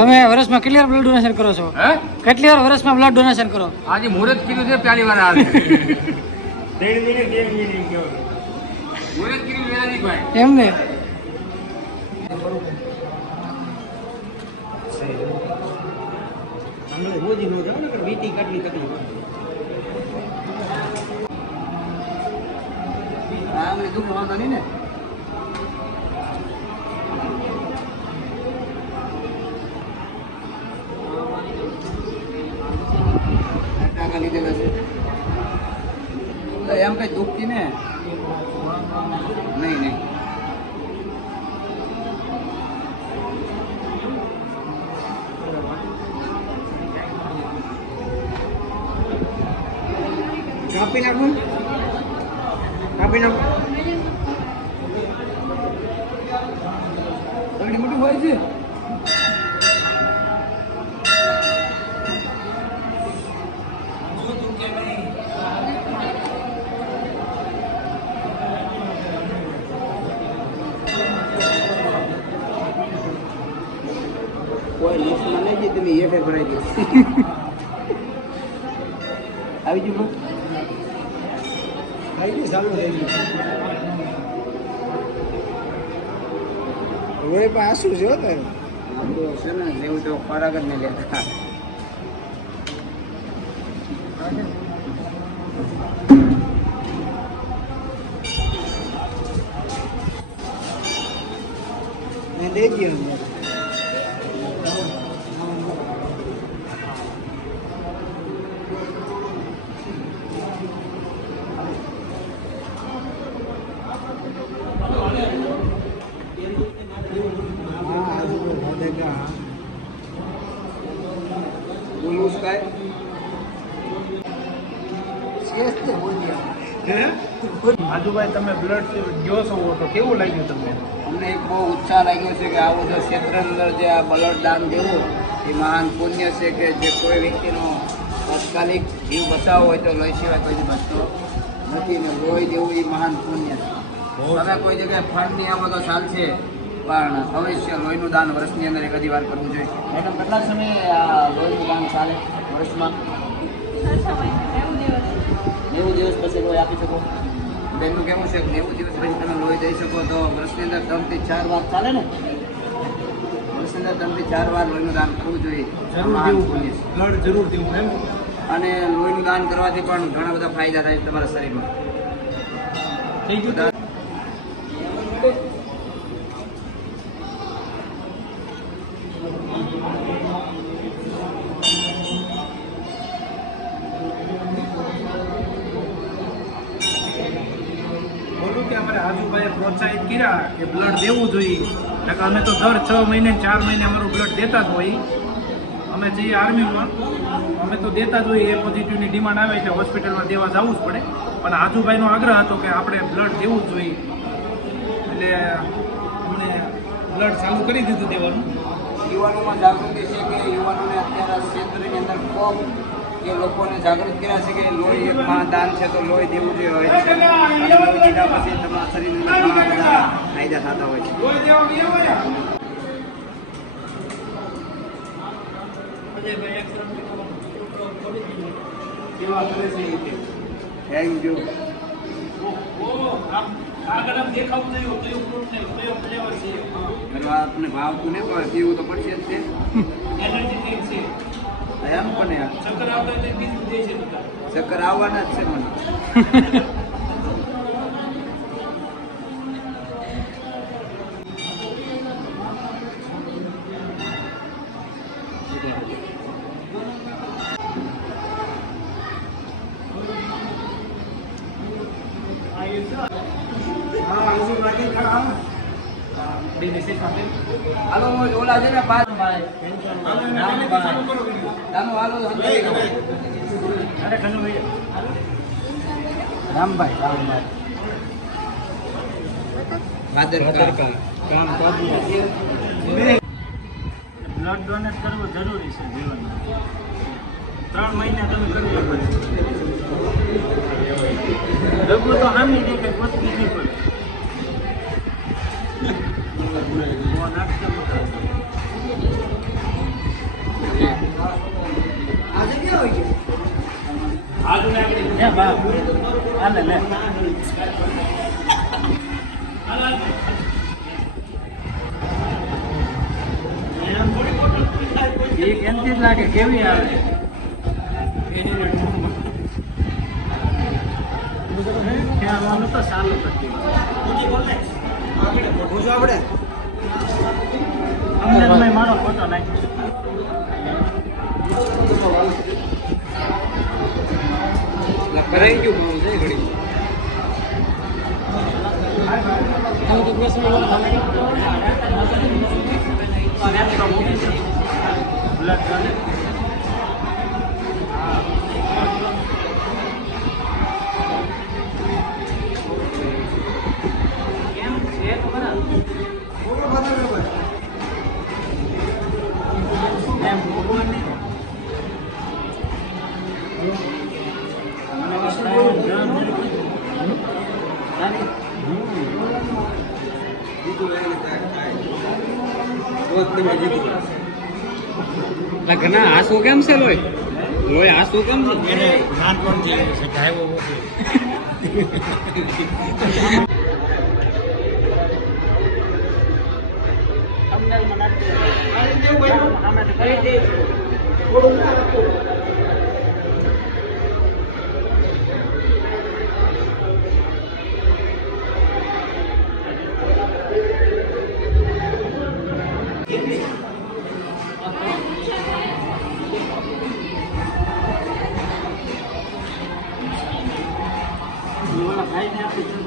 તમે વર્ષમાં કેટલી વાર બ્લડ ડોનેશન કરો છો? કેટલી વાર વર્ષમાં બ્લડ ડોનેશન કરો? આજે મુહૂર્ત કીધું છે પહેલી વાર આવે. 3 મિનિટ 2 મિનિટ મુહૂર્ત કીધું વેલાજી ભાઈ એમ ને રોજી નો જાવ ને વીટી કેટલી તકલીફ આ મને દુખ વાંધો નહીં ને લીધેલા છે એમ કઈ દુખતી ને નહીં નહીં કાપી નાખું થોડી મોટી હોય છે કોઈ લિસ્ટમાં નહીં જઈ તમે એ ફેર ભરાઈ દો આવી ગયું આવી ગયું ચાલુ થઈ ગયું હવે પાછું છે તારે છે ને જેવું તો ખોરાક જ નહીં લેતા મેં દઈ ગયો આજુભાઈ તમે બ્લડ જો છો તો કેવું લાગ્યું તમને? અમને એક બહુ ઉત્સાહ લાગ્યો છે કે આવું જો ક્ષેત્ર અંદર જે આ બ્લડ દાન દેવું એ મહાન પુણ્ય છે કે જે કોઈ વ્યક્તિનો તાત્કાલિક જીવ બચાવવો હોય તો લોહી સિવાય કોઈ બચતો નથી ને લોહી દેવું એ મહાન પુણ્ય છે. તમે કોઈ જગ્યાએ ફંડ નહીં આવો તો ચાલશે પણ અવશ્ય લોહીનું દાન વર્ષની અંદર એક વાર કરવું જોઈએ. મેડમ કેટલા સમય આ લોહીનું દાન ચાલે વર્ષમાં? 90 દિવસ પછી લોહી આપી શકો. બેનનું કેવું છે 90 દિવસ પછી તમે લોહી દઈ શકો તો વર્ષની અંદર 3 થી 4 વાર ચાલે ને? વર્ષની અંદર 3 થી 4 વાર લોહીનું દાન કરવું જોઈએ. બ્લડ જરૂર દેવું એમ. અને લોહીનું દાન કરવાથી પણ ઘણા બધા ફાયદા થાય તમારા શરીરમાં. થઈ ગયું. આજુભાઈએ પ્રોત્સાહિત કર્યા કે બ્લડ દેવું જોઈએ. અમે તો દર 6 મહિને 4 મહિને અમારું બ્લડ દેતા જ હોય. અમે જઈએ આર્મીમાં અમે તો દેતા જ હોઈએ. એ પોઝિટિવની ડિમાન્ડ આવે એટલે હોસ્પિટલમાં દેવા જવું જ પડે. પણ આજુભાઈનો આગ્રહ હતો કે આપણે બ્લડ દેવું જ જોઈએ એટલે અમને બ્લડ ચાલુ કરી દીધું દેવાનું. યુવાનોમાં જાગૃતિ છે કે યુવાનોને અત્યારે ક્ષેત્રની અંદર ખૂબ એ લોકોને જાગૃત કર્યા છે કે લોહી એક મહાદાન છે તો લોહી દેવું જોઈએ હોય છે. લોહી દીધા પછી તમારા શરીરને ઘણા બધા ફાયદા થતા હોય છે. Thank you. આપને ભાવતું ને પીવું તો પડશે જ તે એમ પણ ચક્કર આવવાના જ છે મને. હાલો ઓલા છે ને પાંચ ચાલો હાલો રામભાઈ બ્લડ ડોનેટ કરવું જરૂરી છે જીવનમાં 3 મહિના તમે કરી શકો રઘુ તો હામી દે કે પોતની નહીં પડે એક એમથી જ લાગે કેવી આવે ત્યાં તો સારું કરતી અમને મારો ફોટો નાખી કરાઈ ગયું છે ઘડી ઘણા આંસુ કેમ છે લોહી આંસુ કેમ છે ભાઈને આપી